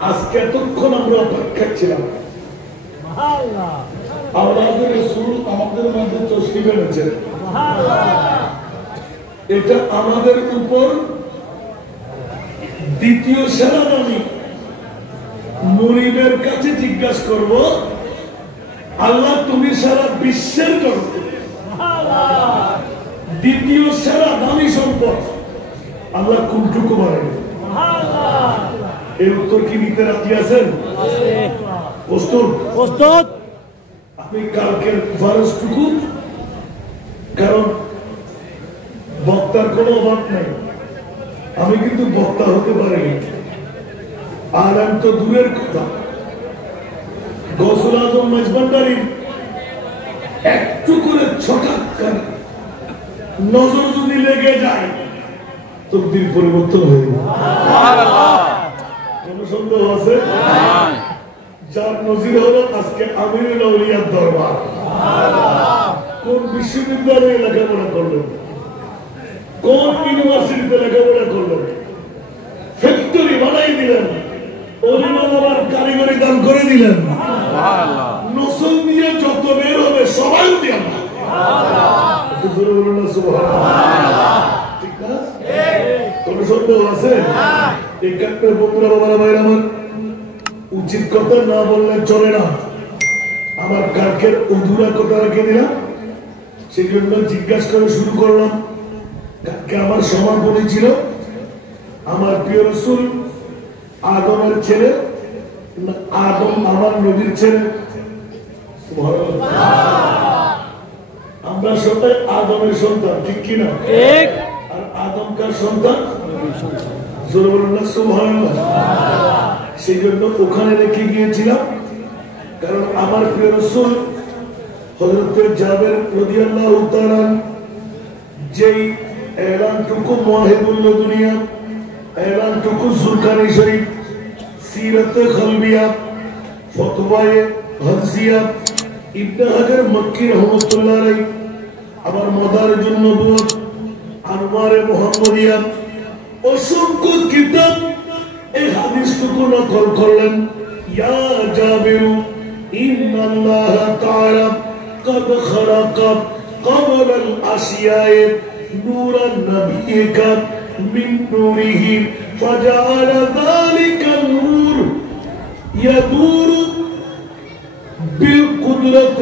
আজকে এতক্ষণ আমরা অপেক্ষা ছিলাম আমাদের রাসূল আমাদের মাঝে তশরিফ এনেছেন। এটা আমাদের উপর দ্বিতীয় সেনাবাহিনী। মুরিদের কাছে জিজ্ঞাসা করব, আল্লাহ তুমি সারা বিশ্বের জগতে দ্বিতীয় সেরা দামি সম্পদ আল্লাহ কোনটুকু বাড়াবে? এর উত্তর কি নিতে রাজি আছেন? প্রস্তুত? প্রস্তুত। আপনি কালকের ফারজটুকু, কারণ বক্তার কোনো অভাব নাই, আমি কিন্তু বক্তা হতে পারিনি, আর আমি তো দূরের কথা। গৌসুল আজম মেজবান্ডারি একটু করে ছটাক নজর যদি লেগে যায় তকদির পরিবর্তন হয়ে যাবে। কোন সন্দেহ আছে? যার নজির হলো আজকে আমিরুল আউলিয়ার দরবার। কোন বিশ্ববিদ্যালয়ে লেখাপড়া করলেন, কোন ইউনিভার্সিটিতে লেখাপড়া করলেন, ফ্যাক্টরি বানাই দিলেন, অলিমালার কারিগরি দান করে দিলেন, নসল দিয়ে যত বের হবে সবাই দিয়ে ঠিক না? কোন সন্দেহ আছে? এখানকার বন্ধুরা বাবারা ভাইরা আমার, উচিত কথা না বললে চলে না। আমার কালকের অধুরা কথা রেখে দিলাম, সেই জন্য জিজ্ঞাসা করে শুরু করলাম। কালকে আমার সমাপনী ছিল আমার প্রিয় রাসূল আদমের ছেলে, আদম আমার নবীর ছেলে। আমরা সবাই আদমের সন্তান, ঠিক কিনা? আর আদম কার সন্তান? সেই জন্য ওখানে রেখে গিয়েছিলাম, কারণ আমার প্রিয় রাসূল হযরত জাবের রাদিয়াল্লাহু তাআলা যেই এলানটুকু মুওয়াহিবুল দুনিয়া, এলানটুকু জুলকানি শরীফ, সিরাতে কলবিয়া, ফতওয়ায়ে হাদিসিয়া, ইবনে হাজার মক্কি রাহমাতুল্লাহ আলাইহি, আবার মাদারিজুন নবুওয়াত, আনওয়ারে মুহাম্মদিয়া, অসংখ্য কিতাব এই হাদিসটুকু নকল করলেন। ইয়া জাবিরু ইন্নাল্লাহ তাআলা قد خلق قبل الأشياء نورا نبيك من نوره فجعل ذلك النور يدور بالقدرة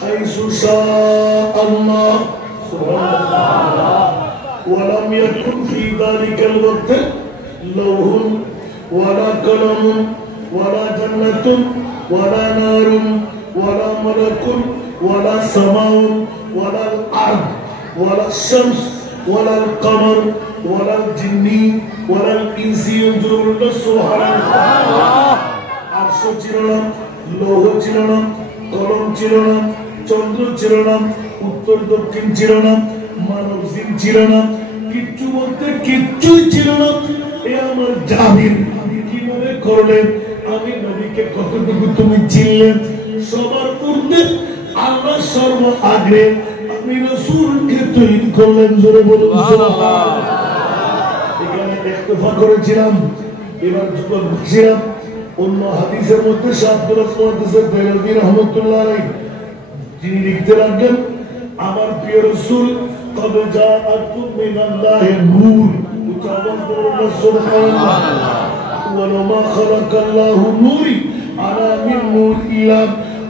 حيث شاء الله ولم يكن في ذلك الوقت لوح ولا قلم ولا جنة ولا نار ولا ملك ولا سماء ولا الأرض ولا الشمس ولا القمر ولا الجن ولا الإنس ينظرون سبحان الله। আরশ ছিল না, লৌহ ছিল না, কলম ছিল না, চন্দ্র ছিল না, উত্তর দক্ষিণ ছিল না, মানব জিন ছিল না, কিচ্ছু বলতে কিচ্ছুই ছিল না। এ আমার জাহির কিভাবে করলেন? আমি নবীকে কতটুকু তুমি চিনলেন? সবার পূর্বে আল্লাহ সর্ব আগে আপনি রাসূলকে তৈরি করলেন। জোরে বলুন সুবহানাল্লাহ। এখানে ইত্তেফাক করেছিলাম, এবার যুবক বলছিলাম অন্য হাদিসের মধ্যে শাব্দুল মুহাদ্দিস বেলাবী রাহমাতুল্লাহ আলাইহি যিনি লিখতে লাগলেন, আমার প্রিয় রাসূল কদ জাআতুম মিনাল্লাহি নূর, সুবহানাল্লাহ, ওয়া মা খালাকাল্লাহু নূরি আলা মিন নূরিল্লাহ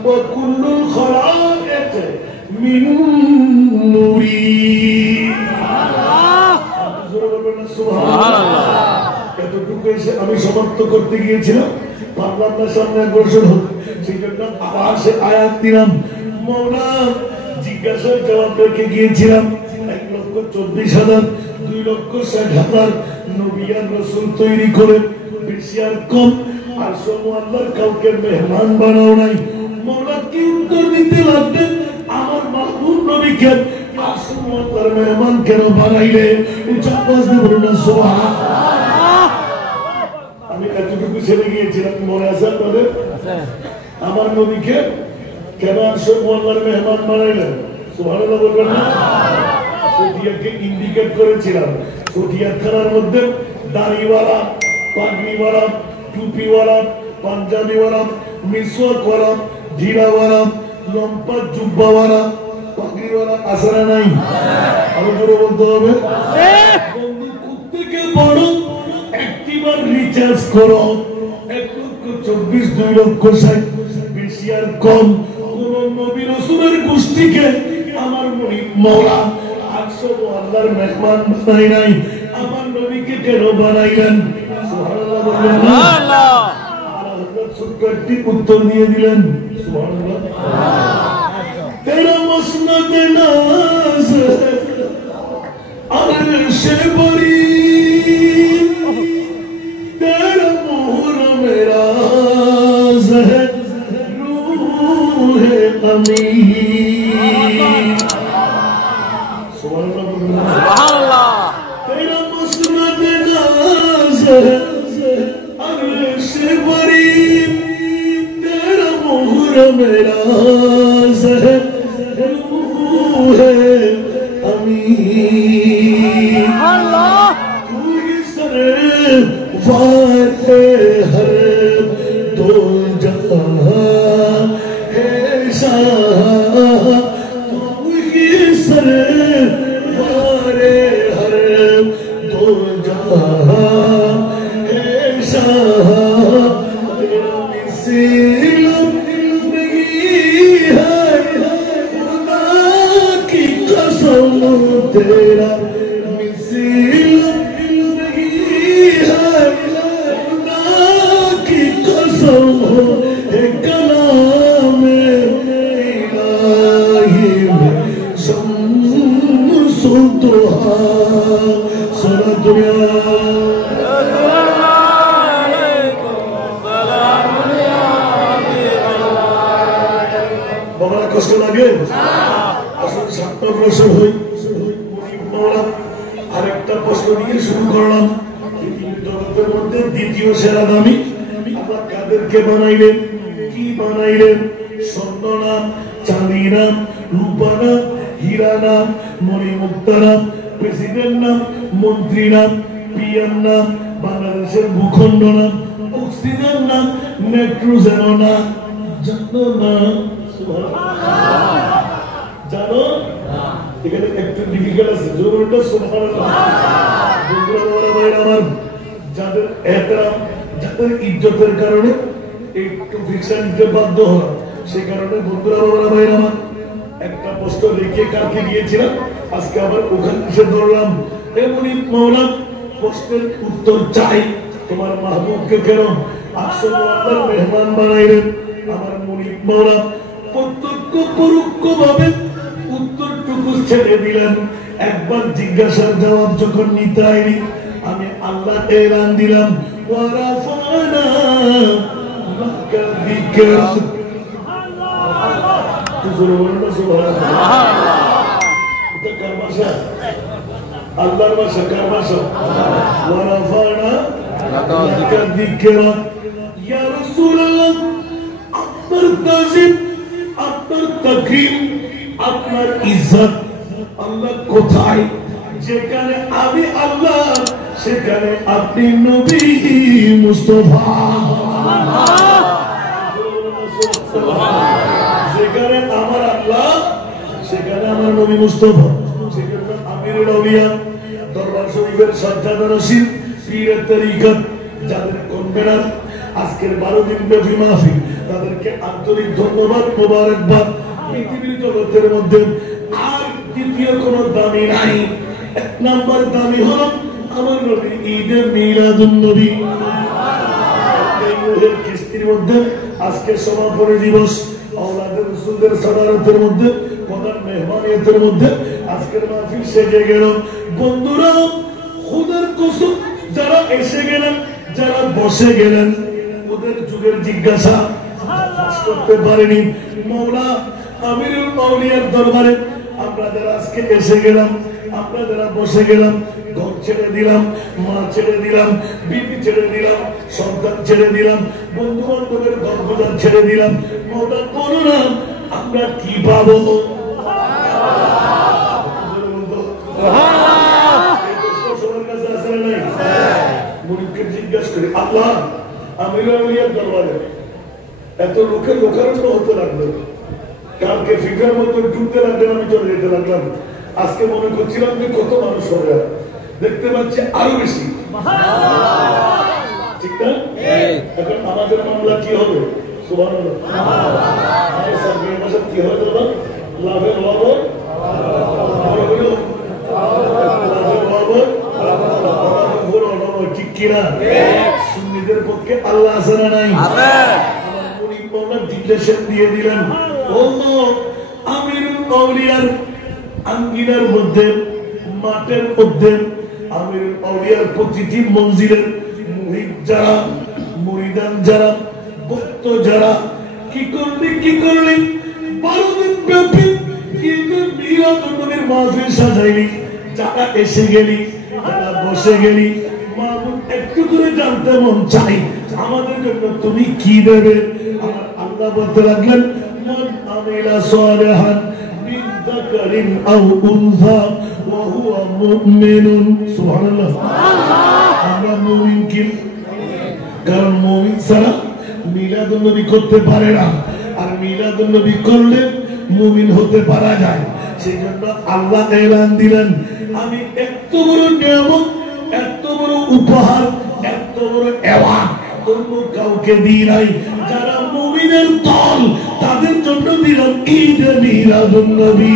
ওয়া কুল্লুল খালায়েক মিন নূরি। সুবহানাল্লাহ। এতটুকু এসে আমি সমাপ্ত করতে গিয়েছিলাম, পারলাম না, সামনে বসে সেই জন্য আবার সে আয়াত দিলাম। মওলা জিজ্ঞাসার জবাব রেখে গিয়েছিলাম 1,24,000 2,60,000 নবী আর রাসূল তৈরি করে বেশি আর কম আর সব আল্লাহর কাউকে মেহমান বানাও নাই। মওলা কি উত্তর দিতে লাগলেন? আমার মাহবুব নবীকে আল্লাহর মেহমান কেন বানাইলে? উচ্চ আওয়াজ দিয়ে বলুন সুবহানাল্লাহ। আমি এতটুকু ছেড়ে গিয়েছিলাম, মনে আছে আপনাদের? আমার নবীকে কেন আল্লাহর মেহমান বানাইলেন? সুবহানাল্লাহ বলবেন না? ফটিয়াকে ইন্ডিকেট করেছিলাম। ফটিয়া থানার মধ্যে দাড়িওয়ালা, পাগড়িওয়ালা, টুপিওয়ালা, পাঞ্জাবিওয়ালা, মিসওয়াকওয়ালা, ঢিলাওয়ালা, লম্পা জুব্বাওয়ালা, পাগড়িওয়ালা আছে না নাই? আরো জোরে বলতে হবে। বন্ধু প্রত্যেকে বড় একটিবার রিচার্জ করো 1,24,000 2,60,000 বেশি আর কম কোন নবী রাসূলের গোষ্ঠীকে আমার মওলা 800 আল্লাহর মেহমান বানাই নাই। আমার নবীকে কেন বানাইলেন? সুবহানাল্লাহ বললেন না? সুবহানাল্লাহ। আর হযরত ছোট্ট একটি উত্তর দিয়ে দিলেন, সুবহানাল্লাহ। তেরা মসনদ নাজ আরশে বরি तेरा मोहर मेरा रूह अमीर सुभानअल्लाह तेरा मुस्नद नाज़ अर्श बरी तेरा मोहर मेरा रूह अमीर अल्लाह तू ही सरे वारे हर दो जहां है शाह तू ही सर वारे हर दो जहां है शाह तेरा मिसाल नहीं है खुदा की कसम तेरा কষ্ট লাগে আসলে 7 বছর হই আরেকটা প্রশ্ন দিয়ে শুরু করলাম। জগতের মধ্যে দ্বিতীয় সেরা দামি আল্লাহ কাদেরকে বানাইলেন? কি বানাইলেন? স্বর্ণ না, চাঁদি না, রূপা না, হীরা না, মণিমুক্তা না, প্রেসিডেন্ট না, মন্ত্রী না, পিএম না, বাংলাদেশের ভূখণ্ড না, অক্সিজেন না, নাইট্রোজেন না, জানো না? জানো? এখানে একটু ডিফিকাল্ট আছে, জরুরিটা সুবহানাল্লাহ। বন্ধুরা বাবারা ভাইরা আমার, যাদের এহতেরাম, যাদের ইজ্জতের কারণে একটু ফিকশন দিতে বাধ্য হওয়া, সেই কারণে বন্ধুরা বাবারা ভাইরা আমার একটা প্রশ্ন রেখে কালকে দিয়েছিলাম, আজকে আবার ওখানে এসে ধরলাম। এমনই মওলা প্রশ্নের উত্তর চাই। তোমার মাহবুবকে কেন 800 আল্লাহর মেহমান বানাইলেন? আমার মুনিব মওলা প্রত্যক্ষ পরোক্ষ ভাবে উত্তরটুকু ছেড়ে দিলেন। একবার জিজ্ঞাসার জবাব যখন নিতে আইনি, আমি আল্লাহ এলান দিলাম, ওয়ারাফানা লাকা যিকরা। এটা কার ভাষা? আল্লাহর ভাষা। কার ভাষা? ওয়ারাফানা লাকা যিকরা। ইয়া রাসূলুল্লাহ, আপনার তাজিম, আপনার তাকরীম, আপনার ইজ্জত আল্লাহ কোথায়? যেখানে আমি আল্লাহ, সেখানে আপনি নবী মুস্তাফা। যেখানে আমার আল্লাহ, সেখানে আমার নবী মুস্তাফা। সেখানে আমিরুল আউলিয়া, দরবার শরীফের সাজ্জাদা রশিদ, পীরের তরিকত, যাদের কনভেনার আজকের 12 দিন ব্যাপী মাহফিল, তাদেরকে আন্তরিক ধন্যবাদ, মোবারকবাদ। পৃথিবীর জগতের মধ্যে আর দ্বিতীয় কোন দামি নাই। 1 নম্বর দামি হল আমার নবীর ঈদে মিলাদুন নবী। এই কিস্তির মধ্যে আজকে সমাপনী দিবস, আওলাদে রাসূলদের সাদারতের মধ্যে, প্রধান মেহমানিয়তের মধ্যে আজকের মাহফিল সেজে গেল। বন্ধুরা, খোদার কসম, যারা এসে গেলেন, যারা বসে গেলেন, ওদের যুগের জিজ্ঞাসা করতে পারেনি। মওলা আমিরুল আউলিয়ার দরবারে আমরা যারা আজকে এসে গেলাম, আমরা যারা বসে গেলাম, ঘর ছেড়ে দিলাম, মা ছেড়ে দিলাম, বিবি ছেড়ে দিলাম, সন্তান ছেড়ে দিলাম, বন্ধু বান্ধবের গর্ভদান ছেড়ে দিলাম, মওলা বলো না আমরা কি পাবো? সবার কাছে আসলে নাই। মুরিদকে জিজ্ঞাসা করি, আল্লাহ আমিরুল আউলিয়ার দরবারে এত লোকের লোকারণ্য হতে লাগলো। কালকে ফিকার মতো ঢুকতে লাগলেন, আমি চলে যেতে লাগলাম। আজকে মনে করছিলাম যে কত মানুষ হবে, দেখতে পাচ্ছি আরো বেশি। ঠিক না? এখন আমাদের মামলা কি হবে? সুবহানাল্লাহ। কি হবে দাদা? লাভের খবর, ঠিক কিনা? সুন্নিদের পক্ষে আল্লাহ আছে না নাই? দিয়ে দিলেন আমিরুল আউলিয়ার আঙ্গিনার মধ্যে, মাঠের মধ্যে আমিরুল আউলিয়ার প্রতিটি মঞ্জিলের মুরিদ যারা, মুরিদান যারা, ভক্ত যারা কি করলি 12 দিন ব্যাপী মিলাদুন নবীর মাহফিল সাজাইলি। যারা এসে গেলি, যারা বসে গেলি, মাহবুব একটু করে জানতে মন চাই আমাদের জন্য তুমি কি দেবে। আমার আল্লাহ বলতে লাগলেন মান আমিলা সালিহান মিন যাকারিন আও উনসা ওয়া হুয়া মুমিনুন। সুবহানাল্লাহ। আমরা মুমিন কি? কারণ মুমিন ছাড়া মিলাদুন নবী করতে পারে না, আর মিলাদুন নবী করলে মুমিন হতে পারা যায়। সেই জন্য আল্লাহ এলান দিলেন আমি এত বড় নিয়ামত, এত বড় উপহার, এত বড় অ্যাওয়ার্ড অন্য কাউকে দিই নাই। যারা মুমিনের দল তাদের জন্য দিলাম ঈদ মিলাদুন নবী।